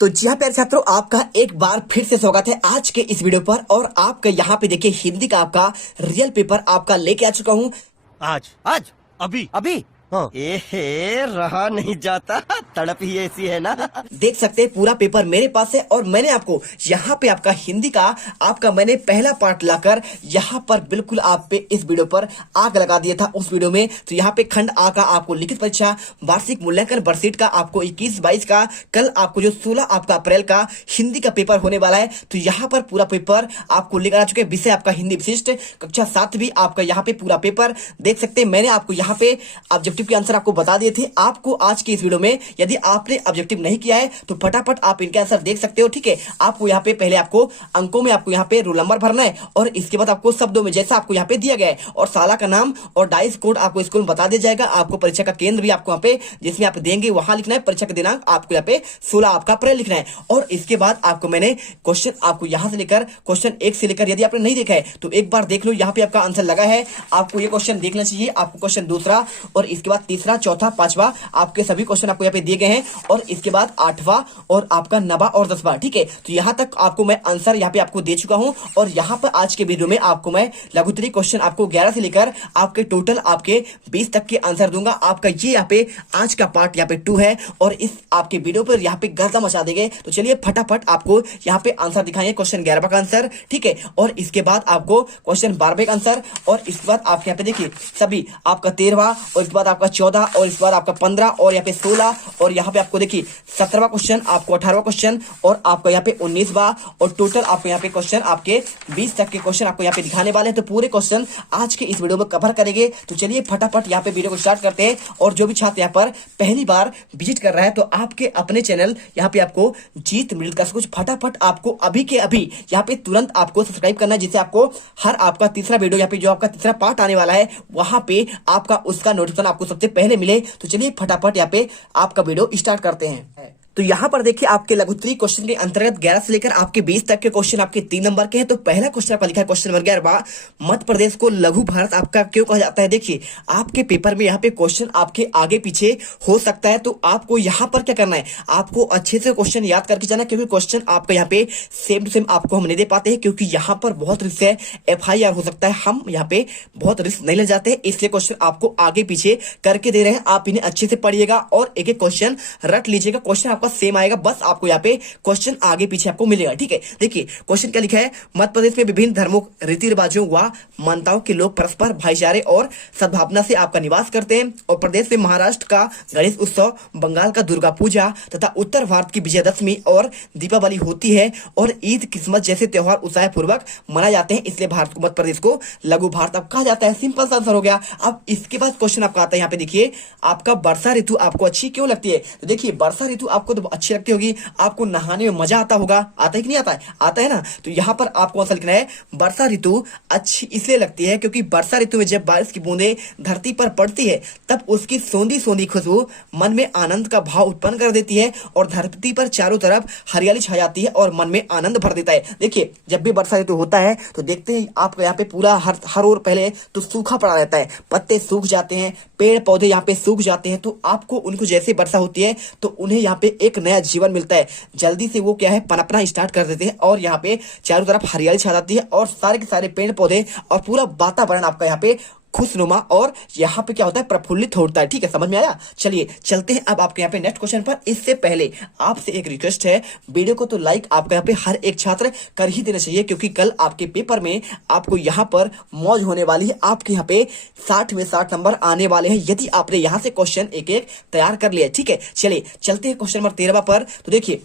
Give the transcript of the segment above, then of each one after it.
तो जी हाँ प्यारे छात्रों, आपका एक बार फिर से स्वागत है आज के इस वीडियो पर। और आपका यहाँ पे देखिए हिंदी का आपका रियल पेपर आपका लेके आ चुका हूँ आज आज अभी अभी हाँ। एहे रहा नहीं जाता, तड़प ही ऐसी है ना। देख सकते हैं पूरा पेपर मेरे पास है। और मैंने आपको यहाँ पे आपका हिंदी का आपका मैंने पहला पार्ट लाकर यहाँ पर बिल्कुल आप पे इस वीडियो पर आग लगा दिया था उस वीडियो में। तो यहाँ पे खंड आ का आपको लिखित परीक्षा वार्षिक मूल्यांकन वर्कशीट का आपको 21-22 का कल आपको जो 16 आपका अप्रैल का हिंदी का पेपर होने वाला है। तो यहाँ पर पूरा पेपर आपको लेकर आ चुके हैं। विषय आपका हिंदी विशिष्ट कक्षा 7वीं आपका यहाँ पे पूरा पेपर देख सकते हैं। मैंने आपको यहाँ पे ऑब्जेक्टिव के आंसर आपको बता दिए थे। आपको आज के इस वीडियो में यदि आपने ऑब्जेक्टिव नहीं किया है तो फटाफट आप इनके आंसर देख सकते हो। ठीक है, आपको यहाँ पे पहले आपको अंकों में आपको यहाँ पे रोल नंबर भरना है और इसके बाद आपको शब्दों में जैसा आपको यहाँ पे दिया गया है और साला का नाम और डाइस कोड आपको स्कूल में बता दिया जाएगा। आपको परीक्षा का केंद्र भी आपको यहाँ पे जिसमें आप देंगे वहां लिखना है। परीक्षा का दिनांक आपको यहाँ पे 16 आपका अप्रैल लिखना है। और इसके बाद आपको मैंने क्वेश्चन आपको यहाँ से लेकर क्वेश्चन 1 से लेकर यदि आपने नहीं देखा है तो एक बार देख लो। यहाँ पे आपका आंसर लगा है, आपको ये क्वेश्चन देखना चाहिए। आपको क्वेश्चन दूसरा और इसके बाद तीसरा, चौथा, पांचवा आपके सभी क्वेश्चन आपको यहाँ पे दिए गए हैं। और इसके बाद 8वां और आपका 9वां और 10वां। ठीक है, तो यहाँ तक आपको मैं आंसर यहाँ पे आपको दे चुका हूँ। और यहाँ पर आज के वीडियो में आपको मैं लघुत्तरी क्वेश्चन आपको 11 से लेकर आपके टोटल आपके 20 तक के आंसर दूंगा। आपका ये यहाँ पे आज का पार्ट यहाँ पे 2 है और इस आपके वीडियो पर यहाँ पे गर्दा मचा देंगे। तो चलिए फटाफट आपको यहाँ पे आंसर दिखाएंगे। क्वेश्चन 11 का आंसर, ठीक है, और इसके बाद आपको क्वेश्चन 12 का आंसर और इसके बाद आपके यहाँ पे देखिए सभी आपका 13वां और इसके बाद आपका 14 और इसके बाद आपका 15 और यहाँ पे 16 और यहाँ पे आपको देखिए 17वां क्वेश्चन, आपको 18वां क्वेश्चन और आपका यहाँ पे 19वां और टोटल आपको यहाँ पे क्वेश्चन आपके 20 तक के क्वेश्चन आपको यहाँ पे दिखाने वाले हैं। तो पूरे क्वेश्चन आज के इस वीडियो में कवर करेंगे। तो चलिए फटाफट यहाँ पे वीडियो को स्टार्ट करते हैं। और जो भी छात्र यहाँ पर पहली बार विजिट कर रहा है तो आपके अपने चैनल यहाँ पे आपको जीत मिडिल क्लास कुछ फटाफट आपको अभी के अभी यहाँ पे तुरंत आपको सब्सक्राइब करना है, जिससे आपको हर आपका तीसरा वीडियो यहाँ पे जो आपका तीसरा पार्ट आने वाला है वहां पे आपका उसका नोटिफिकेशन आपको सबसे पहले मिले। तो चलिए फटाफट यहाँ पे आपका वीडियो स्टार्ट करते हैं। तो यहाँ पर देखिए आपके लघुत्तरी क्वेश्चन के अंतर्गत 11 से लेकर आपके 20 तक के क्वेश्चन आपके 3 नंबर के हैं। तो पहला क्वेश्चन आपका लिखा है क्वेश्चन नंबर 11, मध्य प्रदेश को लघु भारत आपका क्यों कहा जाता है। देखिए आपके पेपर में यहाँ पे क्वेश्चन आपके आगे पीछे हो सकता है। तो आपको यहाँ पर क्या करना है, आपको अच्छे से क्वेश्चन याद करके जाना, क्योंकि क्वेश्चन आपका यहाँ पे सेम टू सेम आपको हम नहीं दे पाते हैं, क्योंकि यहाँ पर बहुत रिस्क है, FIR हो सकता है। हम यहाँ पे बहुत रिस्क नहीं ले जाते हैं, इसलिए क्वेश्चन आपको आगे पीछे करके दे रहे हैं। आप इन्हें अच्छे से पढ़िएगा और एक एक क्वेश्चन रट लीजिएगा। क्वेश्चन आपका सेम आएगा, बस आपको यहाँ पे क्वेश्चन आगे पीछे आपको मिलेगा। ठीक है, देखिए क्वेश्चन क्या लिखा है, मध्य प्रदेश में विभिन्न धर्मों, रीति रिवाजों व मान्यताओं के लोग परस्पर भाईचारे और सद्भावना से आपका निवास करते हैं। और प्रदेश में महाराष्ट्र का गणेश उत्सव, बंगाल का दुर्गा पूजा तथा उत्तर भारत की विजयदशमी और दीपावली होती है और ईद, क्रिसमस जैसे त्योहार उत्साह पूर्वक मनाए जाते हैं, इसलिए भारत को मध्य प्रदेश को लघु भारत अब कहा जाता है। सिंपल सा आंसर हो गया। अब इसके बाद क्वेश्चन आपका आता है, यहाँ पे देखिए आपका वर्षा ऋतु आपको अच्छी क्यों लगती है। तो देखिए वर्षा ऋतु आपको तो अच्छी लगती होगी, आपको नहाने में मजा आता होगा, आता है कि नहीं आता है, आता है ना। तो यहाँ पर आपको आंसर लिखना है वर्षा ऋतु अच्छी इसलिए लगती है क्योंकि वर्षा ऋतु में जब बारिश की बूंदें धरती पर पड़ती है तब उसकी सोंधी सोंधी खुशबू मन में आनंद का भाव उत्पन्न कर देती है और धरती पर चारों तरफ हरियाली छा जाती है और मन में आनंद भर देता है। देखिए जब भी वर्षा ऋतु होता है तो देखते हैं आपको यहाँ पे पूरा हर ओर पहले तो सूखा पड़ा रहता है, पत्ते सूख जाते हैं, पेड़ पौधे यहाँ पे सूख जाते हैं। तो आपको उनको जैसे वर्षा होती है तो उन्हें यहाँ पे एक नया जीवन मिलता है, जल्दी से वो क्या है पनपना स्टार्ट कर देते हैं और यहाँ पे चारों तरफ हरियाली छा जाती है और सारे के सारे पेड़ पौधे और पूरा वातावरण आपका यहाँ पे खुशनुमा और यहाँ पे क्या होता है प्रफुल्लित होता है। ठीक है, समझ में आया। चलिए चलते हैं अब आपके यहाँ पे नेक्स्ट क्वेश्चन पर। इससे पहले आपसे एक रिक्वेस्ट है, वीडियो को तो लाइक आपका यहाँ पे हर एक छात्र कर ही देना चाहिए, क्योंकि कल आपके पेपर में आपको यहाँ पर मौज होने वाली है। आपके यहाँ पे 60 में 60 नंबर आने वाले हैं यदि आपने यहाँ से क्वेश्चन एक एक तैयार कर लिया। ठीक है, चलिए चलते हैं क्वेश्चन नंबर 13 पर। तो देखिए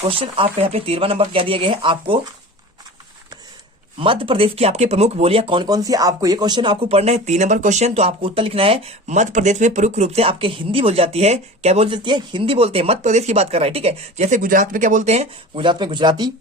क्वेश्चन आपके यहाँ पे 13वां नंबर क्या दिया गया है, आपको मध्य प्रदेश की आपके प्रमुख बोलियां कौन कौन सी, आपको ये क्वेश्चन आपको पढ़ना है। 3 नंबर क्वेश्चन, तो आपको उत्तर लिखना है मध्य प्रदेश में प्रमुख रूप से आपके हिंदी बोली जाती है। क्या बोली जाती है, हिंदी बोलते हैं। मध्य प्रदेश की बात कर रहा है। ठीक है, जैसे गुजरात में क्या बोलते हैं, गुजरात में गुजराती,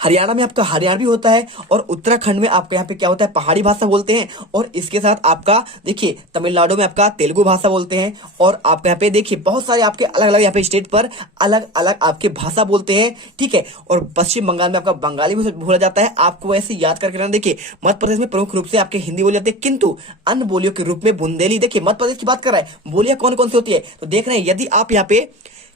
हरियाणा में आपका हरियाणवी होता है और उत्तराखंड में आपका यहाँ पे क्या होता है पहाड़ी भाषा बोलते हैं। और इसके साथ आपका देखिए तमिलनाडु में आपका तेलुगु भाषा बोलते हैं। और आपके यहाँ पे देखिए बहुत सारे आपके अलग अलग यहाँ पे स्टेट पर अलग अलग आपके भाषा बोलते हैं। ठीक है, और पश्चिम बंगाल में आपका बंगाली भी बोला जाता है। आपको ऐसे याद करके रहना। देखिए मध्य प्रदेश में प्रमुख रूप से आपके हिंदी बोली जाती है, किंतु अन्य बोलियों के रूप में बुंदेली। देखिए मध्य प्रदेश की बात कर रहा है, बोलियां कौन कौन सी होती है तो देख रहे हैं। यदि आप यहाँ पे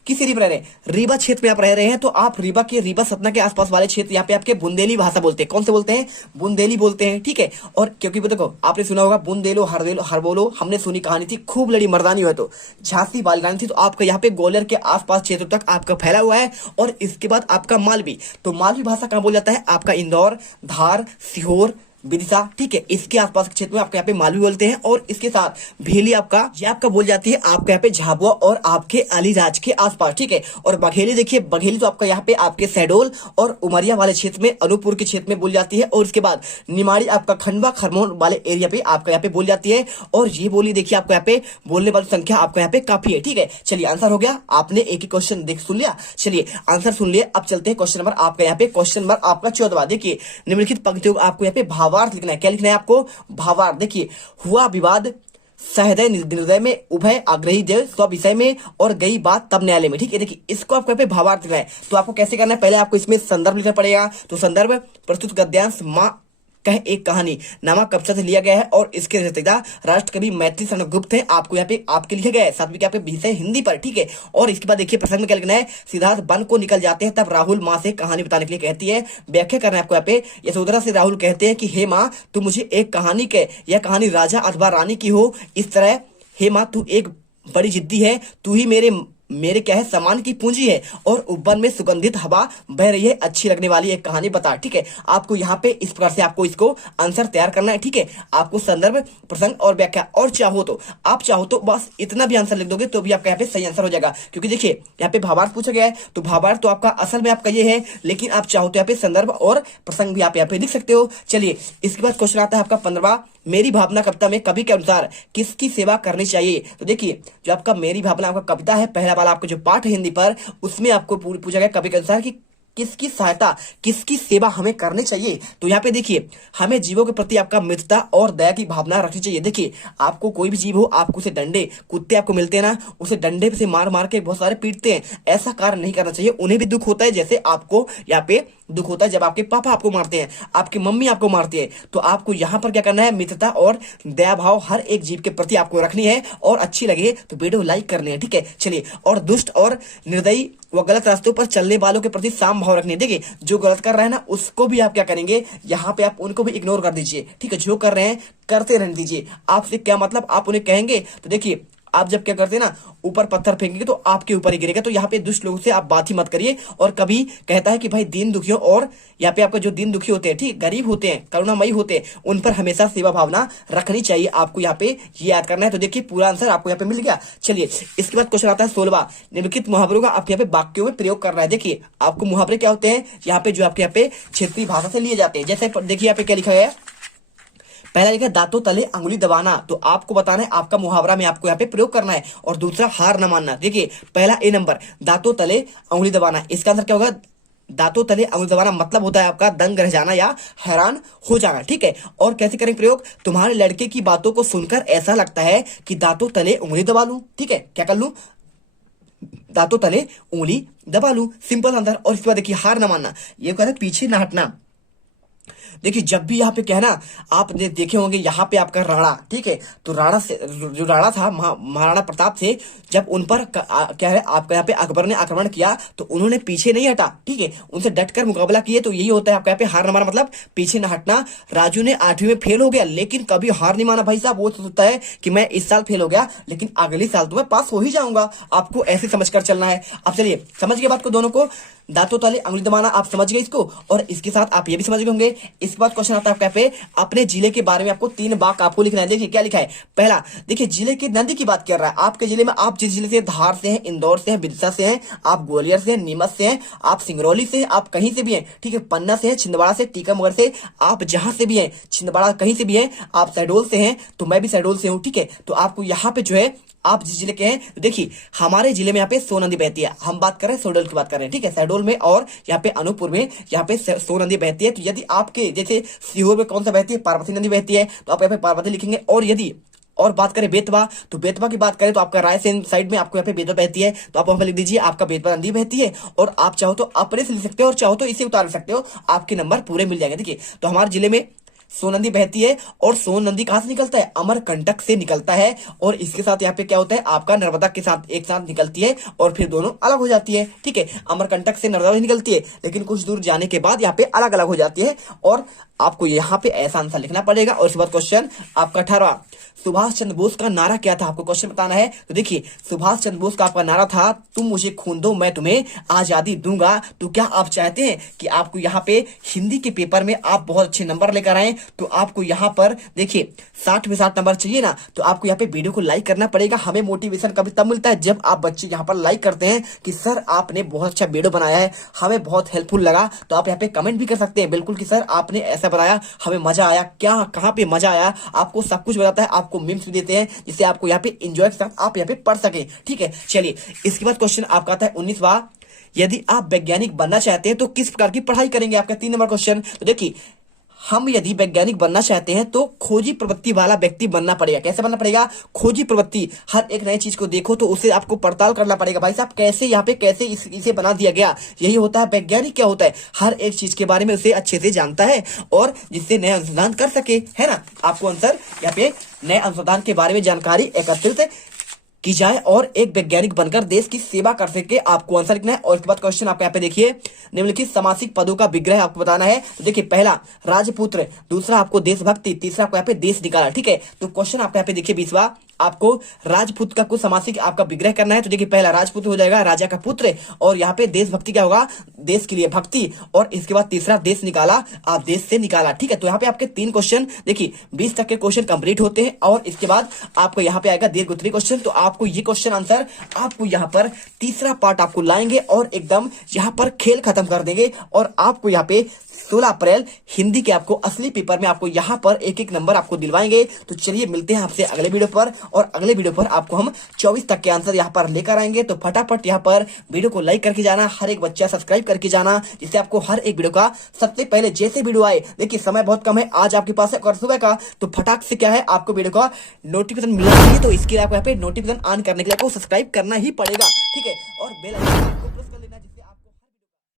किस एरिया में रह रहे हैं? रीवा क्षेत्र में आप रह रहे हैं, तो आप रीवा के, रीवा सतना के आसपास वाले क्षेत्र यहाँ पे आपके बुंदेली भाषा बोलते हैं। कौन से बोलते हैं? बुंदेली बोलते हैं, ठीक है। और क्योंकि देखो आपने सुना होगा बुंदेलो हरदेलो हरबोलो, हमने सुनी कहानी थी, खूब लड़ी मर्दानी हुआ तो झांसी बाल रानी थी। तो आपका यहाँ पे ग्वालियर के आसपास क्षेत्र तक आपका फैला हुआ है। और इसके बाद आपका मालवी, तो मालवी भाषा कहाँ बोल जाता है? आपका इंदौर, धार, सीहोर, विदिशा, ठीक है, इसके आसपास के क्षेत्र में आपके यहाँ पे मालवी बोलते हैं। और इसके साथ भेली आपका, ये आपका बोल जाती है आपके यहाँ पे झाबुआ और आपके अलीराज के आसपास, ठीक है। और बघेली, देखिए बघेली तो आपका यहाँ पे आपके शहडोल और उमरिया वाले क्षेत्र में, अनूपपुर के क्षेत्र में बोल जाती है। और इसके बाद निमाड़ी आपका खंडवा खरमोन वाले एरिया पे आपका यहाँ पे बोल जाती है। और ये बोली देखिए आपको यहाँ पे बोलने वाली संख्या आपको यहाँ पे काफी है, ठीक है। चलिए आंसर हो गया, आपने एक ही क्वेश्चन देख सुन लिया, चलिए आंसर सुन लिया। अब चलते हैं क्वेश्चन नंबर आपका यहाँ पे, क्वेश्चन नंबर आपका 14। देखिए निम्नलिखित पंक्तियों को आपको यहाँ पे भावार्थ लिखना है। क्या लिखना है आपको? भावार्थ। देखिए हुआ विवाद सहृदय निर्दय में, उभय आग्रही देव स्व विषय में, और गई बात तब न्यायालय में, ठीक है। देखिए इसको आपको यहाँ पे भावार्थ लिखना है। तो आपको कैसे करना है? पहले आपको इसमें संदर्भ लिखना पड़ेगा। तो संदर्भ प्रस्तुत गद्यांश माँ कह एक कहानी नामा कब्जा से लिया गया है। और इसके रचयिता राष्ट्र कवि मैथिली शरण गुप्त है। आपको यहाँ पे आपके लिखा गया है, साथ में क्या आपके विषय हिंदी पर, ठीक है। और इसके बाद देखिए प्रसंग में क्या लिखना है? सिद्धार्थ वन को निकल जाते हैं, तब राहुल माँ से कहानी बताने के लिए कहती है। व्याख्या करना है आपको यहाँ पे। यशोधरा से राहुल कहते हैं कि हे माँ तू मुझे एक कहानी कह, यह कहानी राजा अथवा रानी की हो। इस तरह हे माँ तू एक बड़ी जिद्दी है, तू ही मेरे क्या है सम्मान की पूंजी है। और वन में सुगंधित हवा बह रही है, अच्छी लगने वाली एक कहानी बता, ठीक है। आपको यहाँ पे इस प्रकार से आपको इसको आंसर तैयार करना है, ठीक है। आपको संदर्भ, प्रसंग और व्याख्या, और आप चाहो तो बस इतना भी आंसर लिख दोगे तो भी आपका यहाँ पे सही आंसर हो जाएगा। क्योंकि देखिए यहाँ पे भावार्थ पूछा गया है, तो भावार्थ तो आपका असल में आपका ये है, लेकिन आप चाहो तो यहाँ पे संदर्भ और प्रसंग भी आप यहाँ पे लिख सकते हो। चलिए इसके बाद क्वेश्चन आता है आपका 15वां। मेरी भावना कविता में कवि के अनुसार किसकी सेवा करनी चाहिए? तो देखिए जो आपका मेरी भावना आपका कविता है, पहला वाला आपका जो पाठ है हिंदी पर, उसमें आपको पूछा गया कवि के अनुसार कि किसकी सहायता, किसकी सेवा हमें करनी चाहिए। तो यहाँ पे देखिए हमें जीवों के प्रति आपका मित्रता और दया की भावना रखनी चाहिए। देखिए आपको कोई भी जीव हो, आपको उसे डंडे, कुत्ते आपको मिलते हैं ना, उसे डंडे से मार मार के बहुत सारे पीटते हैं, ऐसा कार्य नहीं करना चाहिए। उन्हें भी दुख होता है, जैसे आपको यहाँ पे दुख होता है जब आपके पापा आपको मारते हैं, आपकी मम्मी आपको मारती है। तो आपको यहाँ पर क्या करना है? मित्रता और दया भाव हर एक जीव के प्रति आपको रखनी है। और अच्छी लगे तो वीडियो लाइक करनी है, ठीक है। चलिए, और दुष्ट और निर्दयी व गलत रास्तों पर चलने वालों के प्रति साम भाव रखने। देखिए जो गलत कर रहे हैं ना, उसको भी आप क्या करेंगे, यहाँ पे आप उनको भी इग्नोर कर दीजिए, ठीक है। जो कर रहे हैं करते रहने दीजिए। आपसे क्या मतलब, आप उन्हें कहेंगे तो देखिए आप जब क्या करते हैं ना, ऊपर पत्थर फेंकेंगे तो आपके ऊपर ही गिरेगा। तो यहाँ पे दुष्ट लोगों से आप बात ही मत करिए। और कभी कहता है कि भाई दीन दुखियों, और यहाँ पे आपका जो दीन दुखी होते हैं, ठीक, गरीब होते हैं, करुणामयी होते हैं, उन पर हमेशा सेवा भावना रखनी चाहिए। आपको यहाँ पे ये याद करना है। तो देखिए पूरा आंसर आपको यहाँ पे मिल गया। चलिए इसके बाद क्वेश्चन आता है 16वां। निम्नलिखित मुहावरों का आप यहाँ पे वाक्यों में प्रयोग करना है। देखिए आपको मुहावरे क्या होते हैं यहाँ पे, जो आपके यहाँ पे क्षेत्रीय भाषा से लिए जाते हैं। जैसे देखिए यहाँ पे क्या लिखा है, पहला लिखा है दांतों तले अंगुली दबाना। तो आपको बताना है आपका मुहावरा में आपको यहाँ पे प्रयोग करना है। और दूसरा हार न मानना। देखिए पहला ए नंबर, दांतों तले अंगुली दबाना, इसका आंसर क्या होगा? दांतों तले अंगुली दबाना मतलब होता है आपका दंग रह जाना या हैरान हो जाना, ठीक है। और कैसे करेंगे प्रयोग? तुम्हारे लड़के की बातों को सुनकर ऐसा लगता है कि दांतों तले उंगली दबा लूं, ठीक है। क्या कर लूं? दांतों तले उंगली दबा लूं, सिंपल आंसर। और इसके बाद देखिए हार न मानना, ये कहता है पीछे न हटना। देखिए जब भी यहाँ पे कहना, आपने देखे होंगे यहाँ पे आपका राणा, ठीक है। तो राणा से, जो राणा था महाराणा प्रताप से, जब उन पर क्या है आपका यहाँ पे अकबर ने आक्रमण किया तो उन्होंने पीछे नहीं हटा, ठीक है, उनसे डटकर मुकाबला किए। तो यही होता है आपका यहाँ पे हार न माना, मतलब पीछे न हटना। राजू ने 8वीं में फेल हो गया, लेकिन कभी हार नहीं माना भाई साहब। वो सोचता है कि मैं इस साल फेल हो गया, लेकिन अगले साल तो मैं पास हो ही जाऊंगा। आपको ऐसे समझकर चलना है। अब चलिए समझ गए बात को, दोनों को, दांतों तले अंगुली दबाना आप समझ गए इसको, और इसके साथ आप ये भी समझ गए होंगे। इसके बाद क्वेश्चन आता है आपका पे, अपने जिले के बारे में आपको 3 वाक्य आपको लिखना है। देखिए क्या लिखा है, पहला देखिए जिले के नदी की बात कर रहा है। आपके जिले में, आप जिस जिले से, धार से हैं, इंदौर से हैं, विदिशा से हैं, आप ग्वालियर से हैं, नीमच से हैं, आप सिंगरौली से, आप कहीं से भी हैं, ठीक है, पन्ना से हैं, छिंदवाड़ा से, टीकमगढ़ से, आप जहां से भी हैं, छिंदवाड़ा कहीं से भी हैं, आप शहडोल से हैं, तो मैं भी शहडोल से हूं, ठीक है। तो आपको यहाँ पे जो है, आप जिस जिले के हैं, तो देखिए हमारे जिले में यहाँ पे सोन नदी बहती है। हम बात कर रहे हैं शहडोल की बात कर रहे हैं, ठीक है। शहडोल में और यहाँ पे अनूपपुर में यहाँ पे सोन नदी बहती है। तो यदि आपके जैसे सीहोर में कौन सा बहती है, पार्वती नदी बहती है, तो आप यहाँ पे पार्वती लिखेंगे। और यदि और बात करें बेतवा, तो बेतवा की बात करें तो आपका रायसेन साइड में आपको यहाँ पे बेतवा बहती है, तो आप वहां पर लिख दीजिए आपका बेतवा नदी बहती है। और आप चाहो तो अपने से लिख सकते हो, और चाहो तो इसे उतार सकते हो, आपके नंबर पूरे मिल जाएंगे। देखिए तो हमारे जिले में सोन नदी बहती है और सोन नदी कहां से निकलता है, अमरकंटक से निकलता है। और इसके साथ यहाँ पे क्या होता है, आपका नर्मदा के साथ एक साथ निकलती है और फिर दोनों अलग हो जाती है। ठीक है, अमरकंटक से नर्मदा निकलती है, लेकिन कुछ दूर जाने के बाद यहाँ पे अलग अलग हो जाती है। और आपको यहाँ पे ऐसा आंसर लिखना पड़ेगा। और इसके बाद क्वेश्चन आपका 18, सुभाष चंद्र बोस का नारा क्या था, आपको क्वेश्चन बताना है। तो देखिए, सुभाष चंद्र बोस का आपका नारा था, तुम मुझे खून दो मैं तुम्हें आजादी दूंगा। तो क्या आप चाहते हैं कि आपको यहाँ पे हिंदी के पेपर में आप बहुत अच्छे नंबर लेकर आए, तो आपको यहाँ पर देखिए 60 में 60 नंबर चाहिए ना, तो आपको यहाँ पे वीडियो को लाइक करना पड़ेगा। हमें मोटिवेशन कभी तब मिलता है जब आप बच्चे यहाँ पर लाइक करते हैं कि सर आपने बहुत अच्छा वीडियो बनाया है, हमें बहुत हेल्पफुल लगा। तो आप यहाँ पे कमेंट भी कर सकते हैं बिल्कुल कि सर आपने ऐसा बनाया, हमें मजा आया, क्या कहाँ पे मजा आया, आपको सब कुछ बताता है, आपको मीम्स भी देते हैं जिससे आपको यहाँ पे एंजॉय के साथ आप यहाँ पे पढ़ सके। ठीक है, चलिए इसके बाद क्वेश्चन आपका आता है 19वां, यदि आप वैज्ञानिक बनना चाहते हैं तो किस प्रकार की पढ़ाई करेंगे, आपका 3 नंबर क्वेश्चन। तो देखिए, हम यदि वैज्ञानिक बनना चाहते हैं तो खोजी प्रवृत्ति वाला व्यक्ति बनना पड़ेगा। कैसे बनना पड़ेगा, खोजी प्रवृत्ति, हर एक नई चीज को देखो तो उसे आपको पड़ताल करना पड़ेगा। भाई साहब कैसे यहाँ पे कैसे इसे बना दिया गया, यही होता है वैज्ञानिक। क्या होता है, हर एक चीज के बारे में उसे अच्छे से जानता है और जिससे नया अनुसंधान कर सके, है ना। आपको आंसर यहाँ पे नए अनुसंधान के बारे में जानकारी एकत्रित की जाए और एक वैज्ञानिक बनकर देश की सेवा कर सके, आपको आंसर लिखना है। और इसके बाद क्वेश्चन आपको यहाँ पे देखिए, निम्नलिखित समासिक पदों का विग्रह आपको बताना है। तो देखिए, पहला राजपुत्र, दूसरा आपको देशभक्ति, तीसरा आपको यहाँ पे देश निकाला। ठीक है, तो क्वेश्चन आपको यहाँ पे देखिए 20वां, आपको राजपुत्र का कुछ समासिक आपका विग्रह करना है। तो देखिए, पहला राजपुत्र हो जाएगा राजा का पुत्र, और यहाँ पे देशभक्ति क्या होगा, देश के लिए भक्ति, और इसके बाद तीसरा देश निकाला, आप देश से निकाला। ठीक है, तो यहाँ पे आपके 3 क्वेश्चन देखिए 20 तक के क्वेश्चन कंप्लीट होते हैं। और इसके बाद आपको यहाँ पे आएगा दीर्घ उत्तरीय क्वेश्चन। तो आपको ये क्वेश्चन आंसर आपको यहाँ पर तीसरा पार्ट आपको लाएंगे और एकदम यहाँ पर खेल खत्म कर देंगे। और आपको यहाँ पे 16 अप्रैल हिंदी के आपको असली पेपर में आपको यहाँ पर एक एक नंबर आपको दिलवाएंगे। तो चलिए मिलते हैं आपसे अगले वीडियो पर, और अगले वीडियो पर आपको हम 24 तक के आंसर यहाँ पर लेकर आएंगे। तो फटाफट यहाँ पर वीडियो को लाइक करके जाना, हर एक बच्चा सब्सक्राइब करके जाना, जिससे आपको हर एक वीडियो का सबसे पहले जैसे वीडियो आए, देखिए समय बहुत कम है आज आपके पास है और सुबह का, तो फटाक से क्या है आपको वीडियो का नोटिफिकेशन मिलना चाहिए। तो इसके लिए आपको यहाँ पे नोटिफिकेशन ऑन करने के लिए आपको सब्सक्राइब करना ही पड़ेगा। ठीक है, और बेल आइकन